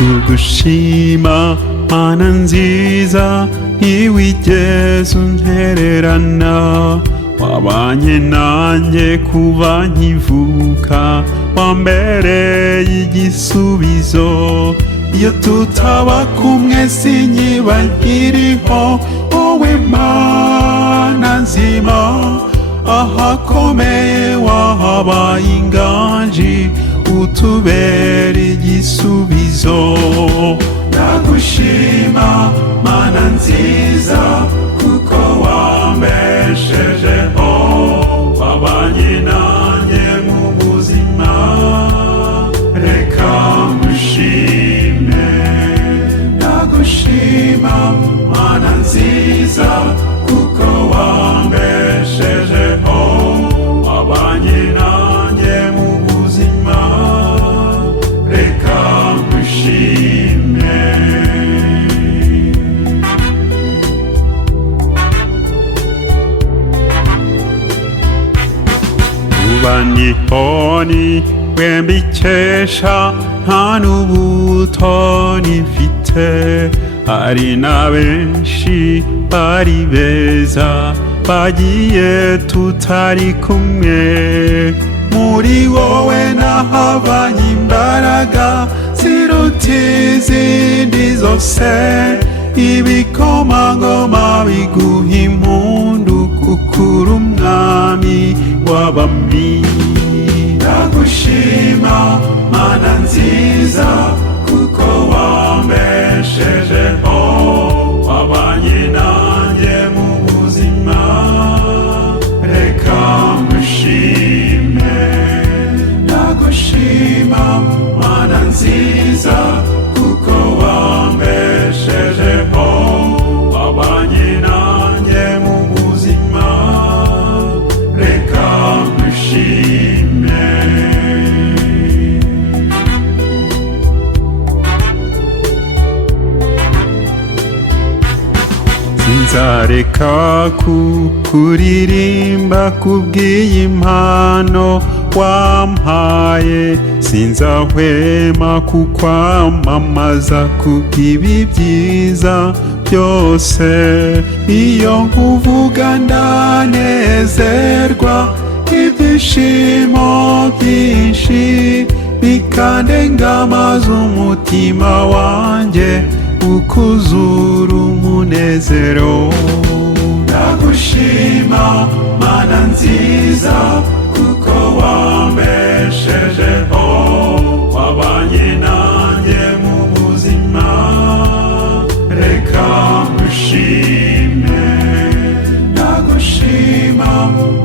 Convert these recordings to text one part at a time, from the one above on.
kugushima mana nziza ntiwigeze untererana wabanye nanjye kuva nkivuka wambereye igisubizo iyo tutaba kumwe sinkiba nkiriho wowe mana nzima ahakomeye wahabaye inganji utubera igisubizo ndagushima mana nziza kuko wambeshejeho wabanye nanjye mu buzima reka ngushime ndagushima mana nziza kuko wambeshejeho wabanye nanjye mu buzima reka ngushime kuba ndihoni wembikesha nta n'ubutoni mfite hari na benshi bari beza bagiye tutari kumwe muri wowe nahabanye imbaraga ziruta izindi zose ibikomangoma biguha impundu kuko uri umwami w'abami ndagushima mana nziza kuko wambeshejeho wabanye nanjye mu buzima reka ngushime ndagushima mana nziza kuko wambeshejeho wabanye nanjye mu buzima reka ngushime sinzareka kukuririmba kubw'iyi mpano wampaye sinzahwema kukwamamaza kubw'ibi byiza byose iyo nkuvuga ndanezerwa ibyishimo byinshi bikandengamaza umutima wanjye ukuzura umunezero ndagushima mana nziza kuko wambeshejeho wabanye nanjye mu buzima reka ngushime ndagushima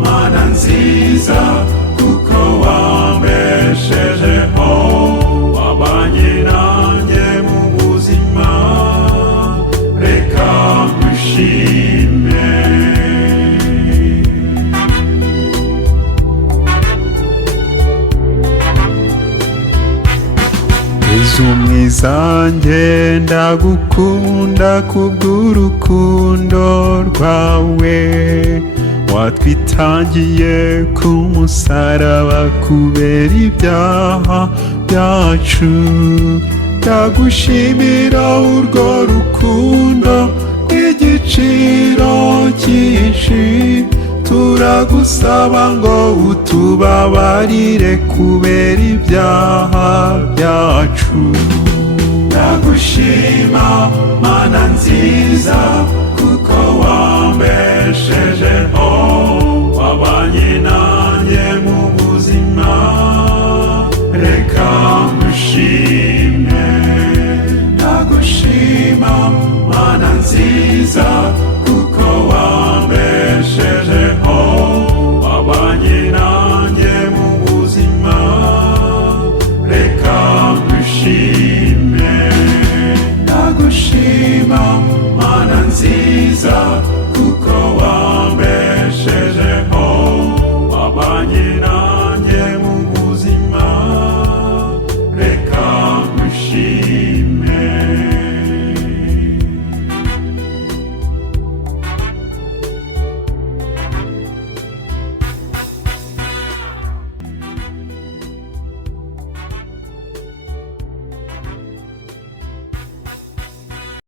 mana nziza kuko wambeshejeho wabanye nanjye mu buzima reka ngushime Yesu mwiza njye ndagukunda kubw'urukundo rwawe watwitangiye ku musaraba kubera ibyaha byacu ndagushimira urwo rukundo rw'igiciro cyinshi turagusaba ngo utubabarire kubera ibyaha byacu ndagushima mana nziza kuko wambeshejeho